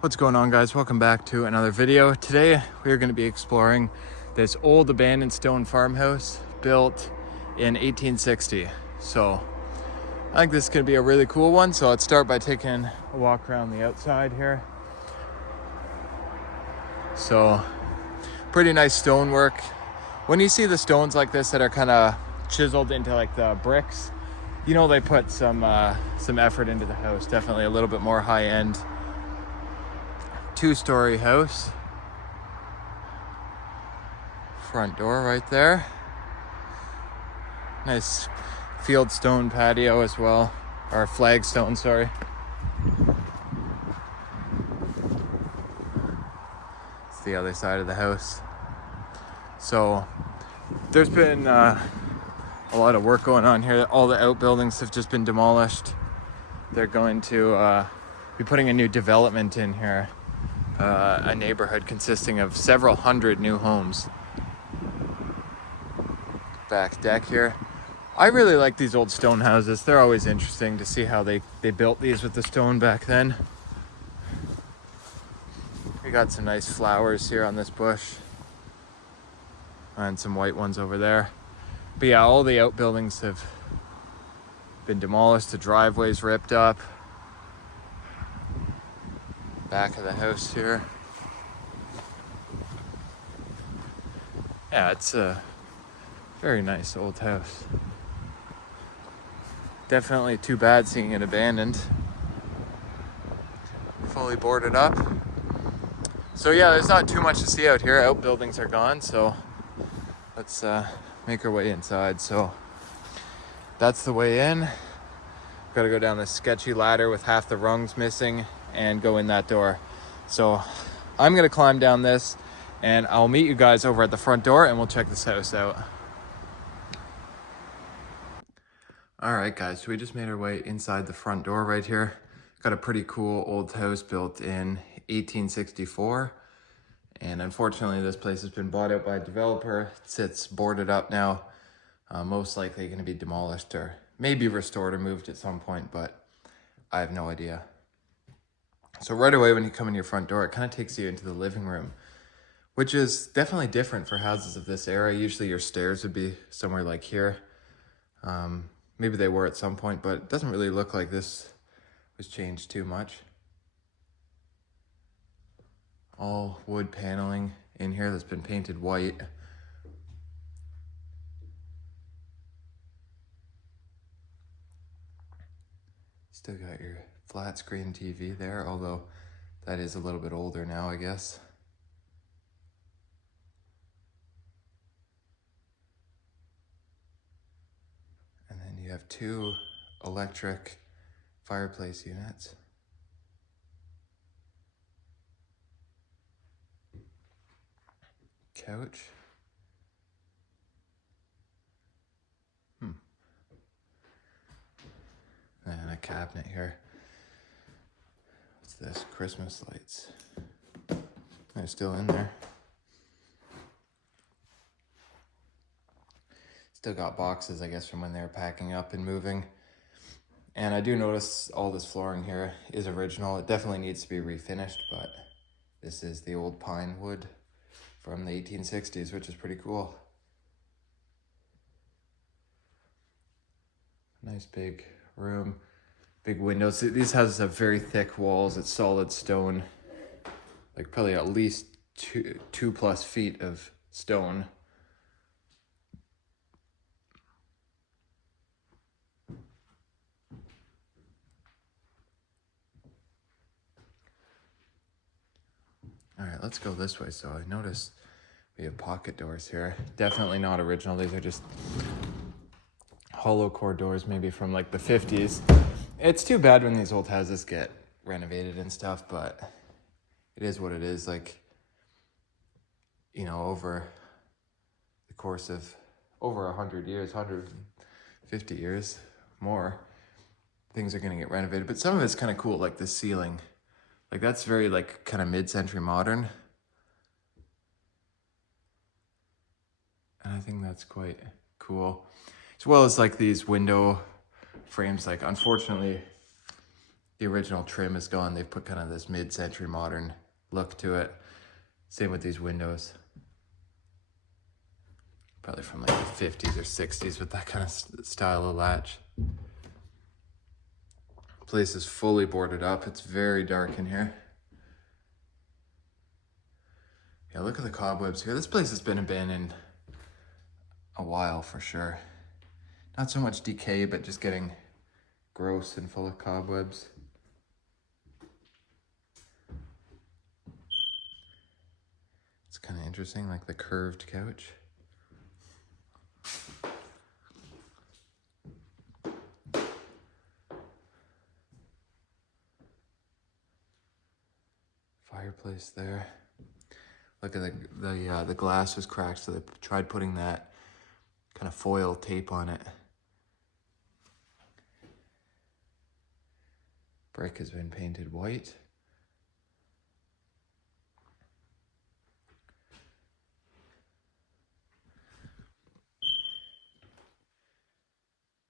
What's going on, guys? Welcome back to another video. Today we are going to be exploring this old abandoned stone farmhouse built in 1860. So I think this is going to be a really cool one. So let's start by taking a walk around the outside here. So pretty nice stonework. When you see the stones like this that are kind of chiseled into like the bricks, you know they put some effort into the house. Definitely a little bit more high end. Two-story house. Front door right there. Nice fieldstone patio as well, or flagstone, sorry. It's the other side of the house. So there's been a lot of work going on here. All the outbuildings have just been demolished. They're going to be putting a new development in here. A neighborhood consisting of several hundred new homes. Back deck here. I really like these old stone houses. They're always interesting to see how they built these with the stone back then. We got some nice flowers here on this bush. And some white ones over there. But yeah, all the outbuildings have been demolished. The driveway's ripped up. Back of the house here. Yeah, it's a very nice old house. Definitely too bad seeing it abandoned. Fully boarded up. So yeah, there's not too much to see out here. Outbuildings are gone, so let's make our way inside. So that's the way in. Got to go down this sketchy ladder with half the rungs missing and go in that door. So I'm gonna climb down this and I'll meet you guys over at the front door and we'll check this house out. All right, guys, so we just made our way inside the front door right here. Got a pretty cool old house built in 1864. And unfortunately, this place has been bought out by a developer. It sits boarded up now. Most likely gonna be demolished or maybe restored or moved at some point, but I have no idea. So right away when you come in your front door, it kind of takes you into the living room, which is definitely different for houses of this era. Usually your stairs would be somewhere like here. Maybe they were at some point, but it doesn't really look like this was changed too much. All wood paneling in here that's been painted white. Still got your flat screen TV there, although that is a little bit older now, I guess. And then you have two electric fireplace units. Couch. And a cabinet here. What's this? Christmas lights. They're still in there. Still got boxes, I guess, from when they were packing up and moving. And I do notice all this flooring here is original. It definitely needs to be refinished, but this is the old pine wood from the 1860s, which is pretty cool. Nice big room, big windows. These houses have very thick walls. It's solid stone, like probably at least two plus feet of stone. All right, let's go this way. So I noticed we have pocket doors here. Definitely not original. These are just hollow core doors, maybe from like the 50s. It's too bad when these old houses get renovated and stuff, but it is what it is. Like, you know, over the course of over 100 years, 150 years, more, things are gonna get renovated. But some of it's kind of cool, like the ceiling. Like that's very like kind of mid-century modern. And I think that's quite cool. As well as like these window frames. Like unfortunately, the original trim is gone. They've put kind of this mid-century modern look to it. Same with these windows. Probably from like the 50s or 60s with that kind of style of latch. Place is fully boarded up. It's very dark in here. Yeah, look at the cobwebs here. This place has been abandoned a while for sure. Not so much decay, but just getting gross and full of cobwebs. It's kind of interesting, like the curved couch. Fireplace there. Look at the glass was cracked, so they tried putting that kind of foil tape on it. Brick has been painted white.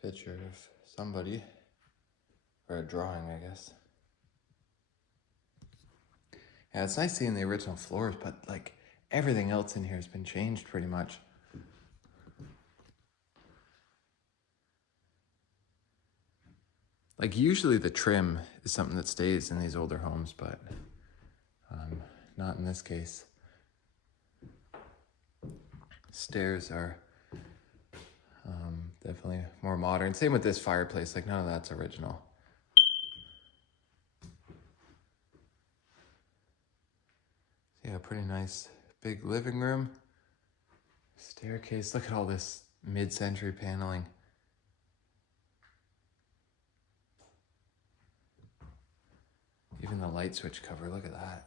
Picture of somebody, or a drawing, I guess. Yeah, it's nice seeing the original floors, but like everything else in here has been changed pretty much. Like usually the trim is something that stays in these older homes, but not in this case. Stairs are definitely more modern. Same with this fireplace, like none of that's original. Yeah, pretty nice big living room. Staircase, look at all this mid-century paneling. Even the light switch cover, look at that.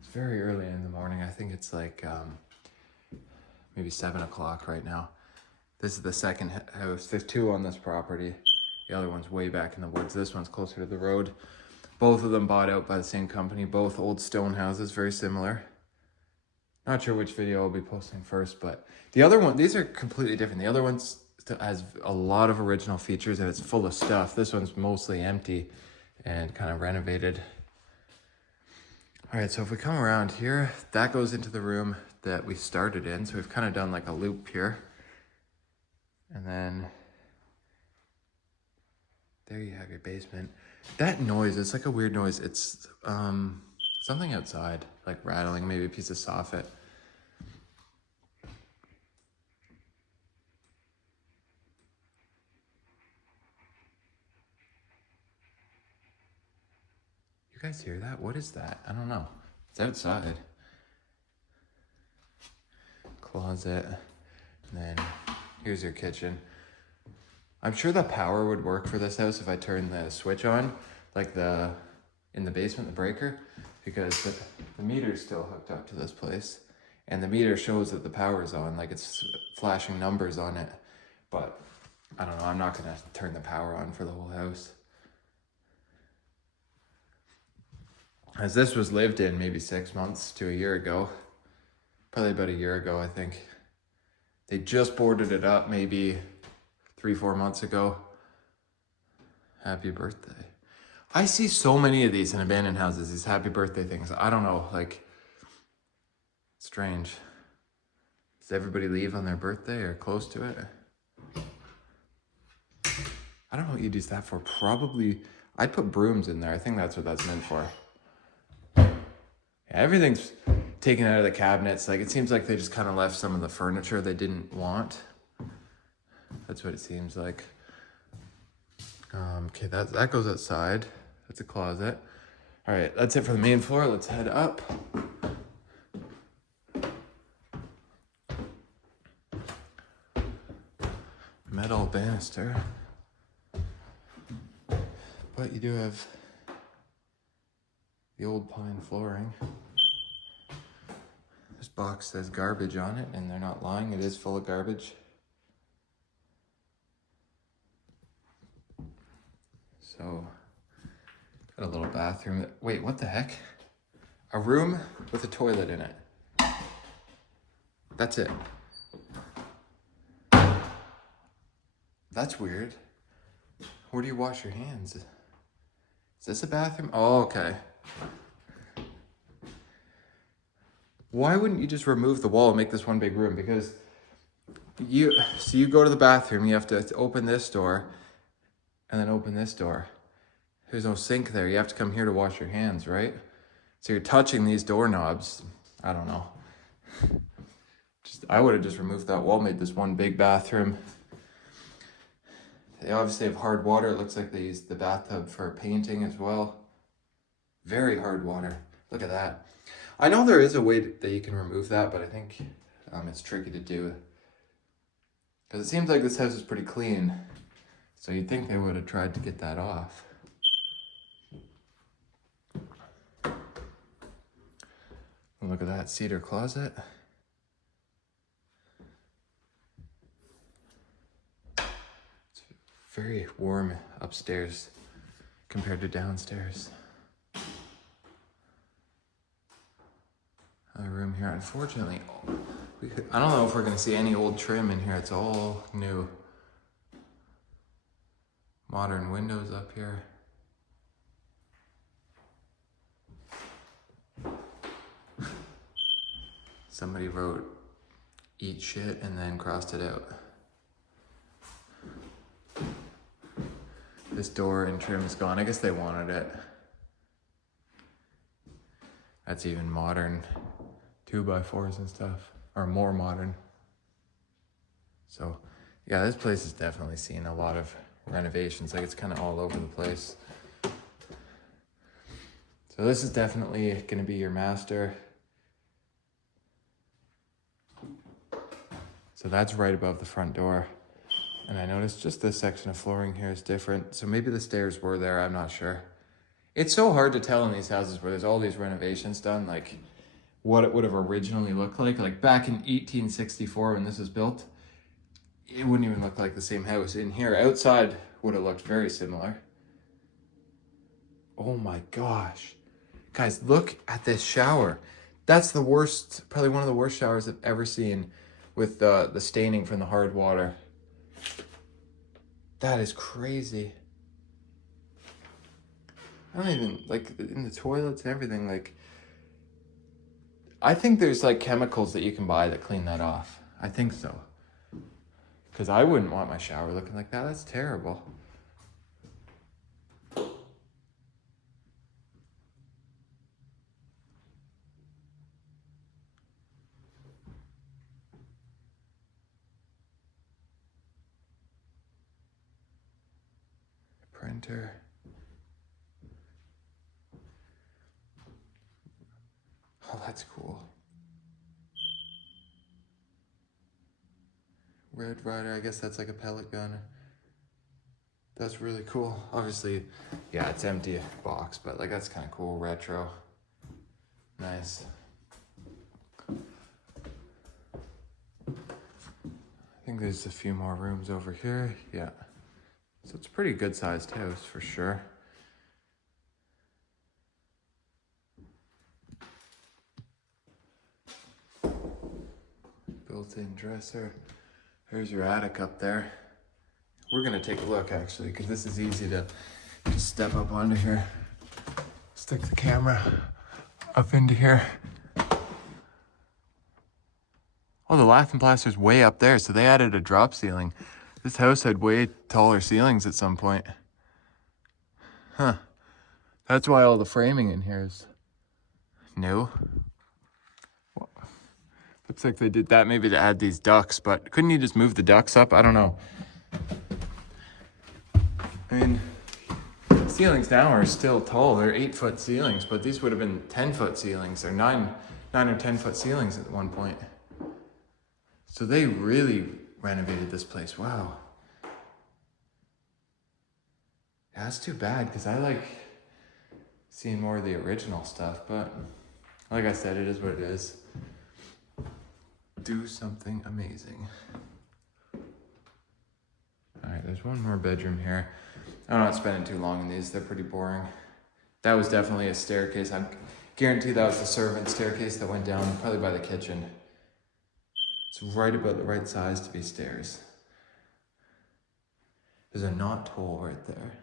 It's very early in the morning. I think it's like maybe 7 o'clock right now. This is the second house. There's two on this property. The other one's way back in the woods. This one's closer to the road. Both of them bought out by the same company. Both old stone houses, very similar. Not sure which video I'll be posting first, but the other one, these are completely different. The other one has a lot of original features and it's full of stuff. This one's mostly empty and kind of renovated. All right, so if we come around here, that goes into the room that we started in. So we've kind of done like a loop here. And then there you have your basement. That noise, it's like a weird noise. It's something outside, like rattling, maybe a piece of soffit. You guys hear that? What is that? I don't know. It's outside. Closet. And then here's your kitchen. I'm sure the power would work for this house if I turned the switch on, like in the basement, the breaker, because the meter's still hooked up to this place. And the meter shows that the power's on, like it's flashing numbers on it. But I don't know, I'm not gonna turn the power on for the whole house. As this was lived in maybe 6 months to a year ago, probably about a year ago, I think. They just boarded it up maybe 3-4 months ago. Happy birthday. I see so many of these in abandoned houses, these happy birthday things. I don't know, like, strange. Does everybody leave on their birthday or close to it? I don't know what you'd use that for. Probably, I'd put brooms in there. I think that's what that's meant for. Yeah, everything's taken out of the cabinets. Like, it seems like they just kind of left some of the furniture they didn't want. That's what it seems like. Okay, that goes outside. That's a closet. All right, that's it for the main floor. Let's head up. Metal banister. But you do have the old pine flooring. This box says garbage on it, and they're not lying. It is full of garbage. So, got a little bathroom. Wait, what the heck? A room with a toilet in it. That's it. That's weird. Where do you wash your hands? Is this a bathroom? Oh, okay. Why wouldn't you just remove the wall and make this one big room? Because you go to the bathroom, you have to open this door and then open this door. There's no sink there. You have to come here to wash your hands, right? So you're touching these doorknobs. I don't know. I would have just removed that wall, made this one big bathroom. They obviously have hard water. It looks like they use the bathtub for painting as well. Very hard water. Look at that. I know there is a way that you can remove that, but I think it's tricky to do. Because it seems like this house is pretty clean. So you'd think they would have tried to get that off. Look at that cedar closet. It's very warm upstairs compared to downstairs. Another room here. Unfortunately, I don't know if we're going to see any old trim in here. It's all new. Modern windows up here. Somebody wrote, "Eat shit," and then crossed it out. This door and trim is gone. I guess they wanted it. That's even modern. 2x4s and stuff, or more modern. So, yeah, this place has definitely seen a lot of renovations. Like, it's kind of all over the place. So this is definitely going to be your master. So that's right above the front door. And I noticed just this section of flooring here is different. So maybe the stairs were there, I'm not sure. It's so hard to tell in these houses where there's all these renovations done, like what it would have originally looked like. Like back in 1864 when this was built, it wouldn't even look like the same house. In here, outside would have looked very similar. Oh my gosh. Guys, look at this shower. That's the worst, probably one of the worst showers I've ever seen, with the staining from the hard water. That is crazy. I don't even, like, in the toilets and everything, like, I think there's, like, chemicals that you can buy that clean that off. I think so. Because I wouldn't want my shower looking like that. That's terrible. Printer. Oh, that's cool. Red Ryder, I guess that's like a pellet gun. That's really cool. Obviously, yeah, it's empty box, but like that's kind of cool, retro. Nice. I think there's a few more rooms over here. Yeah. So it's a pretty good sized house for sure. Built-in dresser. There's your attic up there. We're gonna take a look actually, because this is easy to just step up onto here. Stick the camera up into here. Oh, the Laughing Plaster's way up there, so they added a drop ceiling. This house had way taller ceilings at some point. Huh. That's why all the framing in here is new. Well, looks like they did that maybe to add these ducts, but couldn't you just move the ducts up? I don't know. I mean, ceilings now are still tall. They're 8-foot ceilings, but these would have been 10-foot ceilings. They're 9 or 10-foot ceilings at one point. So they really renovated this place. Wow. Yeah, that's too bad, because I like seeing more of the original stuff, but like I said, it is what it is. Do something amazing. All right, there's one more bedroom here. I'm not spending too long in these. They're pretty boring. That was definitely a staircase. I guarantee that was the servant staircase that went down, probably by the kitchen. It's right about the right size to be stairs. There's a knot hole right there.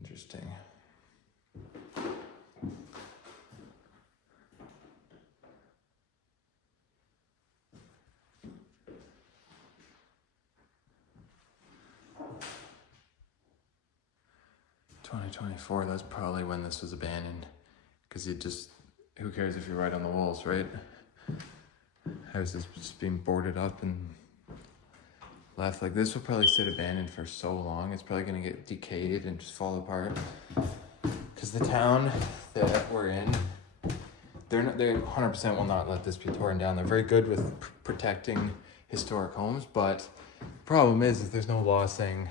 Interesting. '24, that's probably when this was abandoned. Because you just, who cares if you're right on the walls, right? Houses just being boarded up and left. Like this will probably sit abandoned for so long. It's probably gonna get decayed and just fall apart. Because the town that we're in, they 100% will not let this be torn down. They're very good with protecting historic homes, but the problem is there's no law saying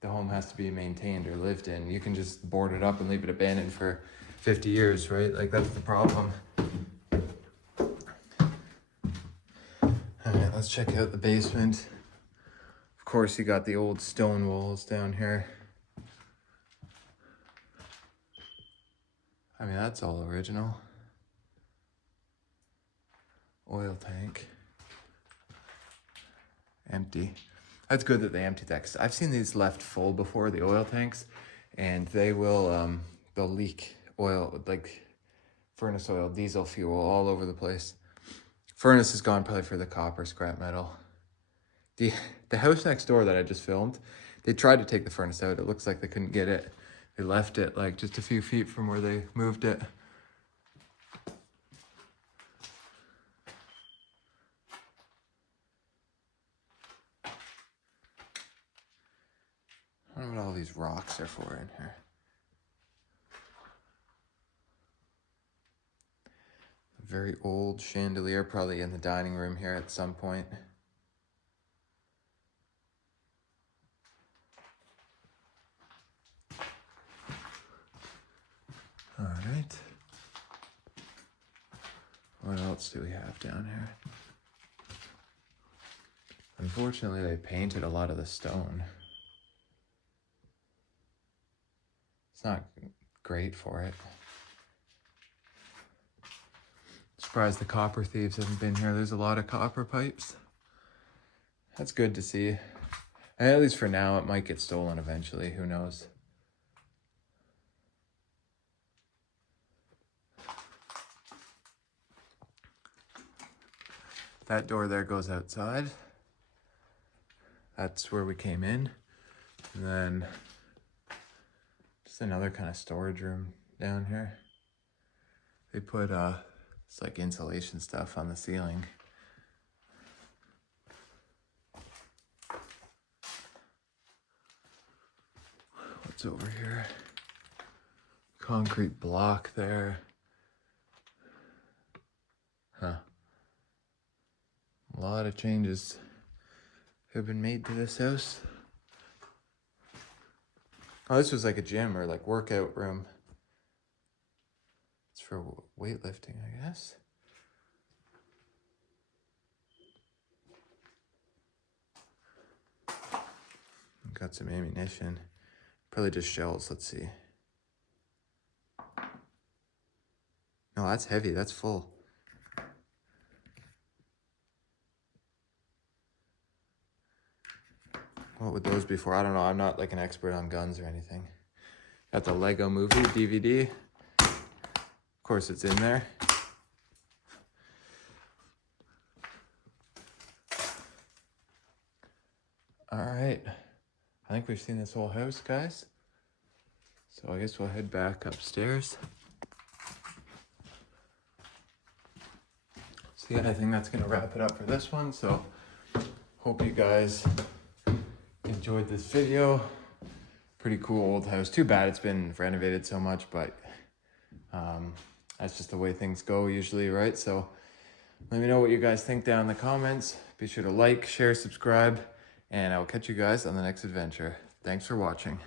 the home has to be maintained or lived in. You can just board it up and leave it abandoned for 50 years, right? Like that's the problem. All right, let's check out the basement. Of course, you got the old stone walls down here. I mean, that's all original. Oil tank. Empty. That's good that they emptied that, because I've seen these left full before, the oil tanks, and they will, they'll leak oil, like furnace oil, diesel fuel all over the place. Furnace is gone probably for the copper, scrap metal. The house next door that I just filmed, they tried to take the furnace out. It looks like they couldn't get it. They left it like just a few feet from where they moved it. I don't know what all these rocks are for in here. A very old chandelier, probably in the dining room here at some point. All right. What else do we have down here? Unfortunately, they painted a lot of the stone. It's not great for it. Surprised the copper thieves haven't been here. There's a lot of copper pipes. That's good to see. And at least for now, it might get stolen eventually. Who knows? That door there goes outside. That's where we came in. And then just another kind of storage room down here. They put it's like insulation stuff on the ceiling. What's over here? Concrete block there. Huh. A lot of changes have been made to this house. Oh, this was like a gym or like workout room. It's for weightlifting, I guess. Got some ammunition. Probably just shells, let's see. No, that's heavy, that's full. What would those be for? I don't know, I'm not like an expert on guns or anything. Got the Lego Movie DVD. Of course it's in there. All right, I think we've seen this whole house, guys. So I guess we'll head back upstairs. So yeah, I think that's gonna wrap it up for this one. So hope you guys enjoyed this video. Pretty cool old house. Too bad it's been renovated so much, but that's just the way things go usually, right? So let me know what you guys think down in the comments. Be sure to like, share, subscribe, and I will catch you guys on the next adventure. Thanks for watching.